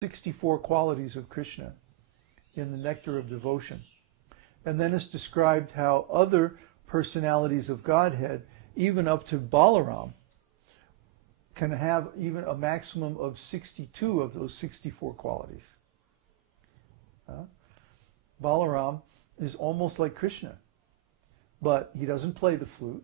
64 qualities of Krishna in the Nectar of Devotion. And then it's described how other personalities of Godhead, even up to Balaram, can have even a maximum of 62 of those 64 qualities. Balaram is almost like Krishna, but he doesn't play the flute,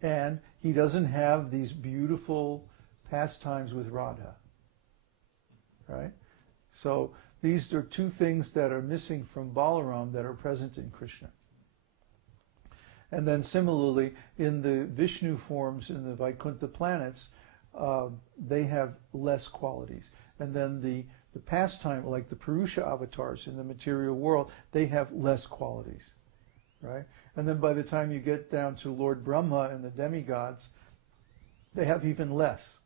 and he doesn't have these beautiful pastimes with Radha. Right? So these are two things that are missing from Balaram that are present in Krishna. And then similarly, in the Vishnu forms, in the Vaikuntha planets, they have less qualities. And then the pastime, like the Purusha avatars in the material world, they have less qualities. Right? And then by the time you get down to Lord Brahma and the demigods, they have even less.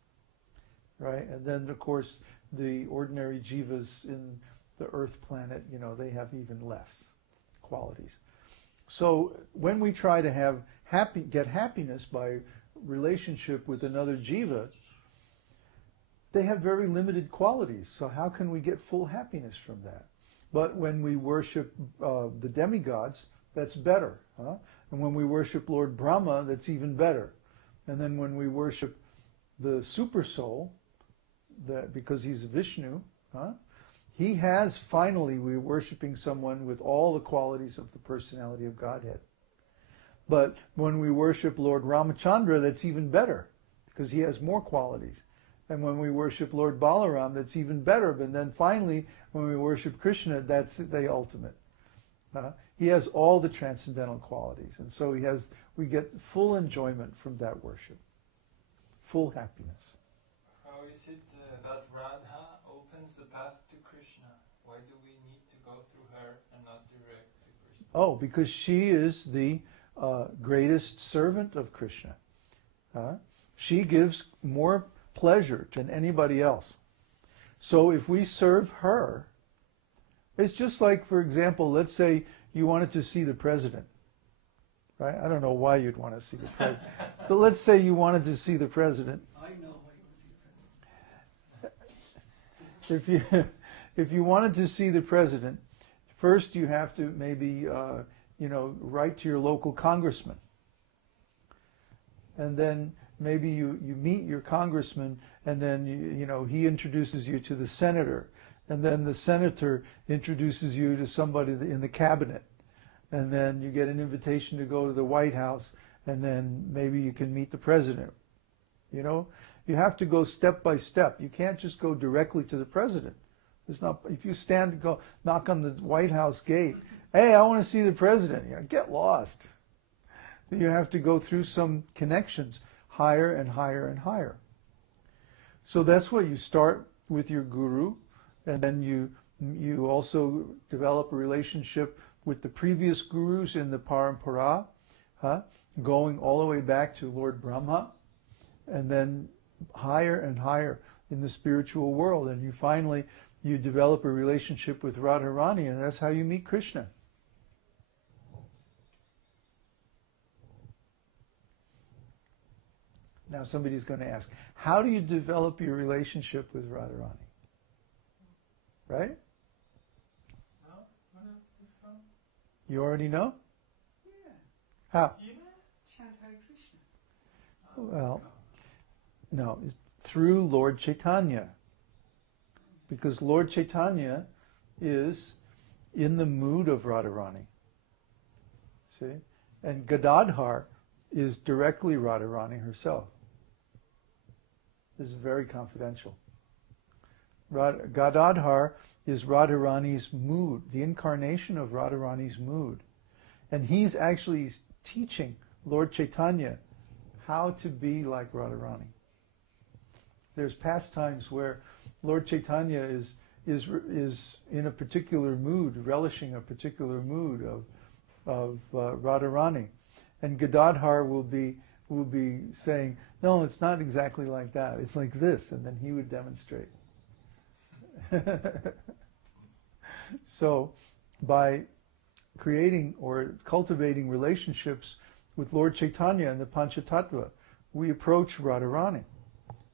Right? And then, of course, the ordinary jivas in the earth planet, they have even less qualities. So when we try to get happiness by relationship with another jiva, they have very limited qualities. So how can we get full happiness from that? But when we worship the demigods, that's better. And when we worship Lord Brahma, that's even better. And then when we worship the super soul, because he's Vishnu, he has finally, we're worshiping someone with all the qualities of the personality of Godhead. But when we worship Lord Ramachandra, that's even better, because he has more qualities. And when we worship Lord Balaram, that's even better. But then finally, when we worship Krishna, that's the ultimate. He has all the transcendental qualities. And so we get full enjoyment from that worship. Full happiness. How is it that Radha opens the path to Krishna? Why do we need to go through her and not direct to Krishna? Oh, because she is the greatest servant of Krishna. She gives more pleasure than anybody else. So if we serve her, it's just like, for example, let's say you wanted to see the president. Right? I don't know why you'd want to see the president. But let's say you wanted to see the president. I know why you want to see the president. If you wanted to see the president, first you have to maybe write to your local congressman, and then maybe you meet your congressman, and then he introduces you to the senator, and then the senator introduces you to somebody in the cabinet, and then you get an invitation to go to the White House, and then maybe you can meet the president. You have to go step by step. You can't just go directly to the president. If you go knock on the White House gate, hey, I want to see the president, get lost. You have to go through some connections higher and higher and higher. So that's what you start with your guru, and then you also develop a relationship with the previous gurus in the parampara, going all the way back to Lord Brahma, and then higher and higher in the spiritual world, and you develop a relationship with Radharani, and that's how you meet Krishna. Now somebody's going to ask, how do you develop your relationship with Radharani? Right? You already know? Yeah. How? Chant Hare Krishna. Well, no, it's through Lord Chaitanya. Because Lord Chaitanya is in the mood of Radharani. See? And Gadadhar is directly Radharani herself. This is very confidential. Gadadhar is Radharani's mood, the incarnation of Radharani's mood. And he's actually teaching Lord Chaitanya how to be like Radharani. There's pastimes where Lord Chaitanya is in a particular mood, relishing a particular mood of Radharani. And Gadadhar will be saying, no, it's not exactly like that. It's like this. And then he would demonstrate. So by creating or cultivating relationships with Lord Chaitanya and the Panchatattva, we approach Radharani.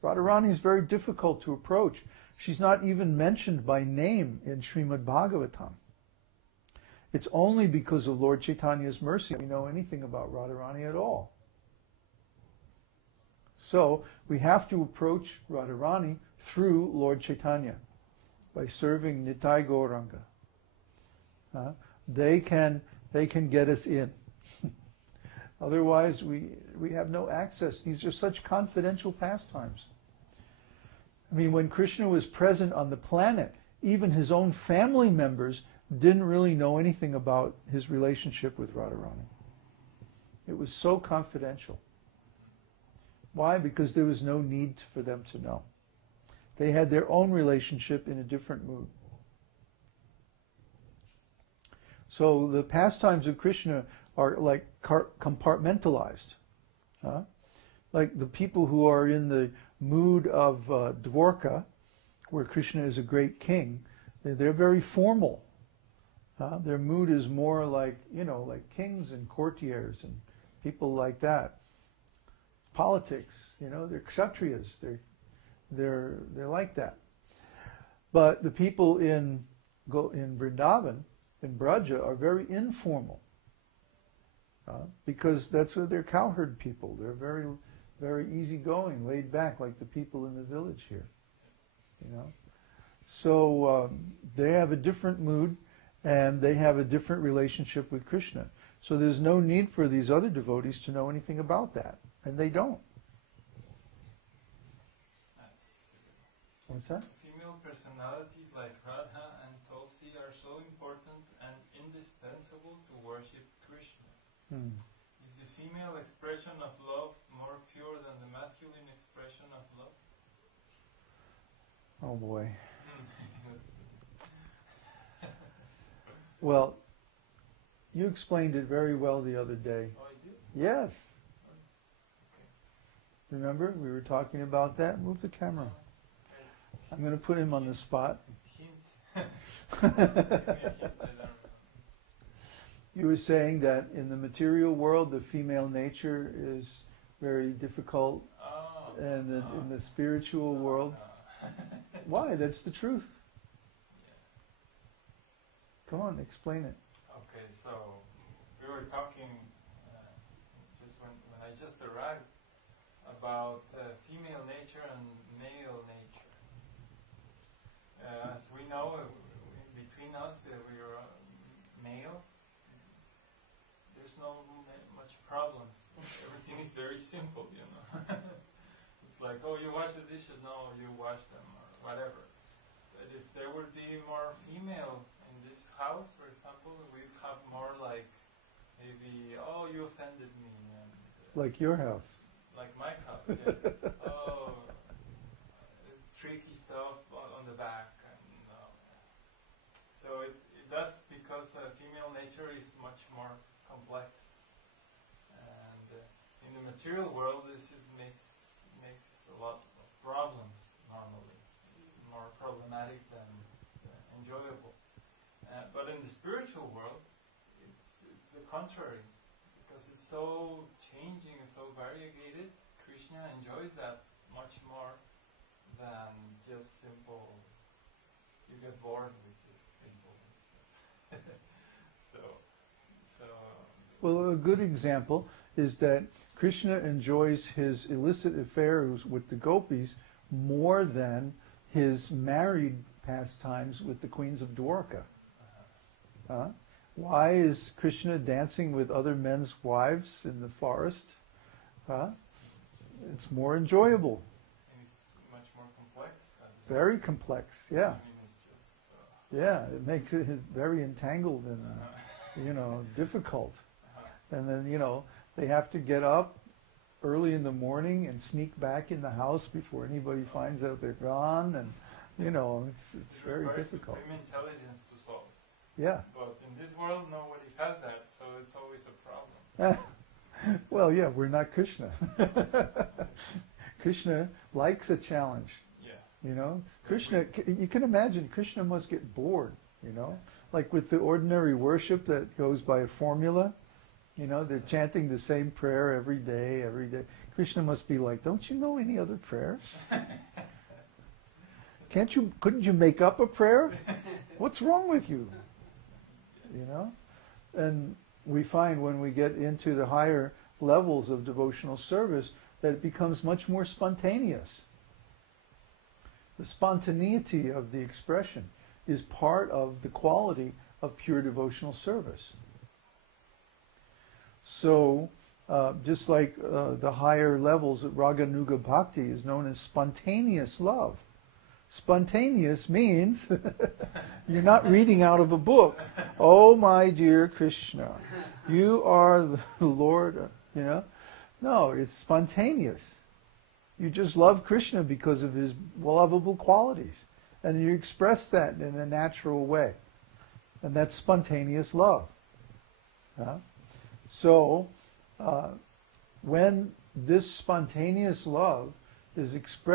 Radharani is very difficult to approach She's not even mentioned by name in Srimad Bhagavatam. It's only because of Lord Chaitanya's mercy we know anything about Radharani at all. So we have to approach Radharani through Lord Chaitanya by serving Nitai Gauranga. They can get us in. Otherwise, we have no access. These are such confidential pastimes. I mean, when Krishna was present on the planet, even his own family members didn't really know anything about his relationship with Radharani. It was so confidential. Why? Because there was no need for them to know. They had their own relationship in a different mood. So the pastimes of Krishna are like compartmentalized. Like the people who are in the mood of Dwarka, where Krishna is a great king, they're very formal. Their mood is more like, like kings and courtiers and people like that. Politics, they're kshatriyas. They're like that. But the people in Vrindavan, in Braja, are very informal. Because that's what they're cowherd people. They're very, very easygoing, laid back, like the people in the village here. So they have a different mood, and they have a different relationship with Krishna. So there's no need for these other devotees to know anything about that, and they don't. What's that? Female personalities like Radha and Tulsi are so important and indispensable to worship Krishna. Is the female expression of love more pure than the masculine expression of love? Oh boy. Well, you explained it very well the other day. Oh, I did? Yes. Okay. Remember, we were talking about that? Move the camera. I'm going to put him on the spot. Hint. You were saying that in the material world, the female nature is very difficult, and in the spiritual world, why? That's the truth. Come on, explain it. Okay, so we were talking just when I just arrived about female nature and male nature. As we know, between us, we are male. There's no much problems. Everything is very simple, It's like, oh, you wash the dishes, no, you wash them, or whatever. But if there would be more female in this house, for example, we'd have more like, maybe, oh, you offended me. And, like your house. Like my house, yeah. Oh, tricky stuff on the back. So that's because female nature is much more complex, and in the material world, this makes a lot of problems. Normally, it's more problematic than enjoyable. But in the spiritual world, it's the contrary, because it's so changing and so variegated. Krishna enjoys that much more than just simple. You get bored with just simple stuff. so. Well, a good example is that Krishna enjoys his illicit affairs with the gopis more than his married pastimes with the queens of Dwarka. Why is Krishna dancing with other men's wives in the forest? It's more enjoyable. And it's much more complex. Very complex, yeah. Yeah, it makes it very entangled and, difficult. And then, they have to get up early in the morning and sneak back in the house before anybody finds out they're gone. And, it's very difficult. Supreme intelligence to solve. Yeah. But in this world, nobody has that, so it's always a problem. Well, yeah, we're not Krishna. Krishna likes a challenge. Krishna, you can imagine Krishna must get bored, like with the ordinary worship that goes by a formula, they're chanting the same prayer every day. Krishna must be like, don't you know any other prayers? couldn't you make up a prayer? What's wrong with you? You know? And we find when we get into the higher levels of devotional service that it becomes much more spontaneous. The spontaneity of the expression is part of the quality of pure devotional service. So, just like the higher levels of Raganuga Bhakti is known as spontaneous love. Spontaneous means you're not reading out of a book. Oh, my dear Krishna, you are the Lord, you know. No, it's spontaneous. You just love Krishna because of his lovable qualities. And you express that in a natural way. And that's spontaneous love. So, when this spontaneous love is expressed